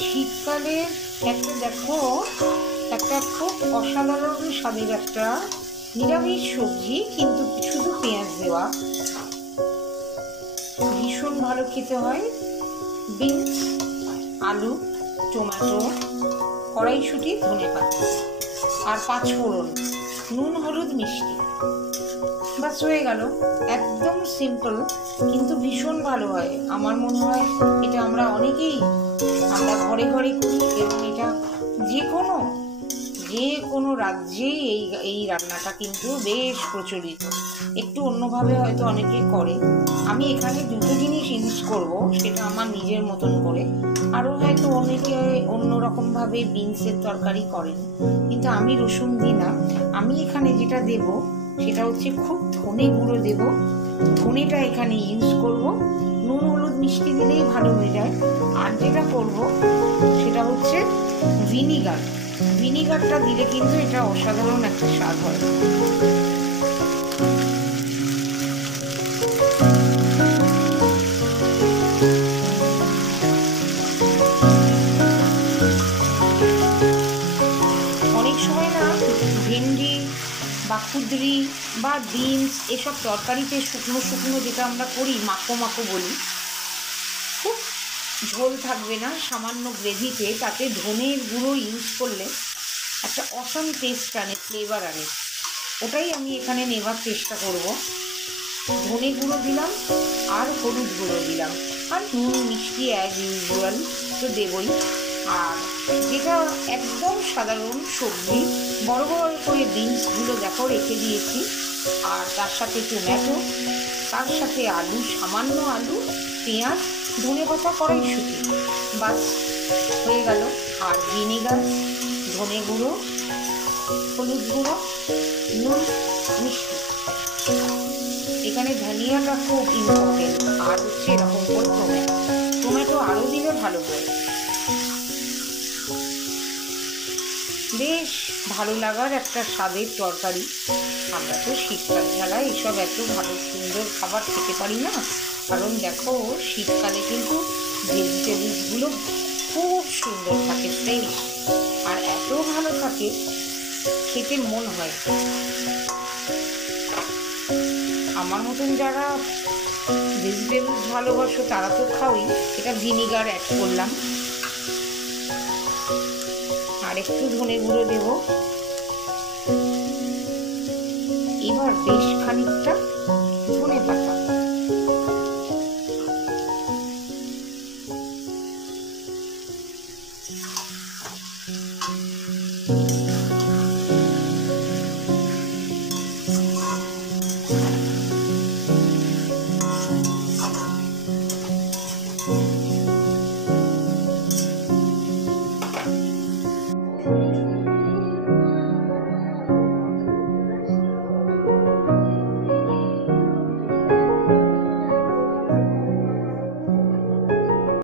শীতকালে একটা দেখো, একটা খুব অসাধারণ স্বাদের একটা নিরামিষ সবজি, কিন্তু শুধু পেঁয়াজ দেওয়া, ভীষণ ভালো খেতে হয়। বিনস, আলু, টমেটো, কড়াইশুঁটি, ধনেপাতা আর পাঁচফোড়ন, নুন, হলুদ, মিষ্টি, বাস হয়ে গেল। একদম সিম্পল, কিন্তু ভীষণ ভালো হয়। আমার মনে হয় এটা আমরা ঘরে ঘরে করি, এবং এটা যে কোনো রাজ্যে এই রান্নাটা কিন্তু বেশ প্রচলিত। একটু অন্যভাবে হয়তো অনেকে করে, আমি এখানে দুটো জিনিস ইউজ করব, সেটা আমার নিজের মতন করে। আরও হয়তো অনেকে অন্যরকমভাবে বিনসের তরকারি করেন, কিন্তু আমি রসুন দিই না। আমি এখানে যেটা দেব সেটা হচ্ছে খুব ধনে গুঁড়ো দেব, ধনেটা এখানে ইউজ করব। নুন, হলুদ, মিষ্টি দিলেই ভালো হয়ে যায়। আর যেটা করব সেটা হচ্ছে ভিনিগারটা দিলে কিন্তু এটা অসাধারণ একটা স্বাদ হয়। অনেক সময় না ভেন্ডি বা কুঁদরি বা বিনস এসব তরকারিতে শুকনো যেটা আমরা করি, মাখো বলি, খুব ঝোল থাকবে না, সামান্য গ্রেভিতে, তাতে ধনের গুঁড়ো ইউজ করলে একটা অসম টেস্ট আনে, ফ্লেভার আনে। ওটাই আমি এখানে নেবার চেষ্টা করব। ধনে গুঁড়ো দিলাম আর হলুদ গুঁড়ো দিলাম, আর নুন, মিষ্টি অ্যাজ ইউজুয়াল তো দেবই। আর যেটা একদম সাধারণ সবজি, বড় করে বিনসগুলো দেখো রেখে দিয়েছি, আর তার সাথে টমেটো, তার সাথে আলু, সামান্য আলু, পেঁয়াজ, ধনেপাতা, কড়াইশুঁটি, বাস হয়ে গেল। আর ভিনিগার, ধনে গুঁড়ো, হলুদ গুঁড়ো, নুন, মিষ্টি। এখানে ধনিয়াটা খুব ইম্পর্টেন্ট। আর হচ্ছে এরকম করে টমেটো আরও দিলে ভালো হয়। বেশ ভালো লাগার একটা স্বাদের তরকারি। আমরা তো শীতকাল ছাড়া এসব এত ভালো সুন্দর খাবার খেতে পারি না, কারণ দেখো শীতকালে কিন্তু ভেজিটেবলসগুলো খুব সুন্দর থাকে, ফ্রেশ, আর এত ভালো থাকে খেতে মন হয়। আমার মতন যারা ভেজিটেবলস ভালোবাসো তারা তো খাওই। এটা ভিনিগার অ্যাড করলাম, আর একটু ধনে গুঁড়ো দেব। এবার বেশ খানিকটা ধনেপাতা,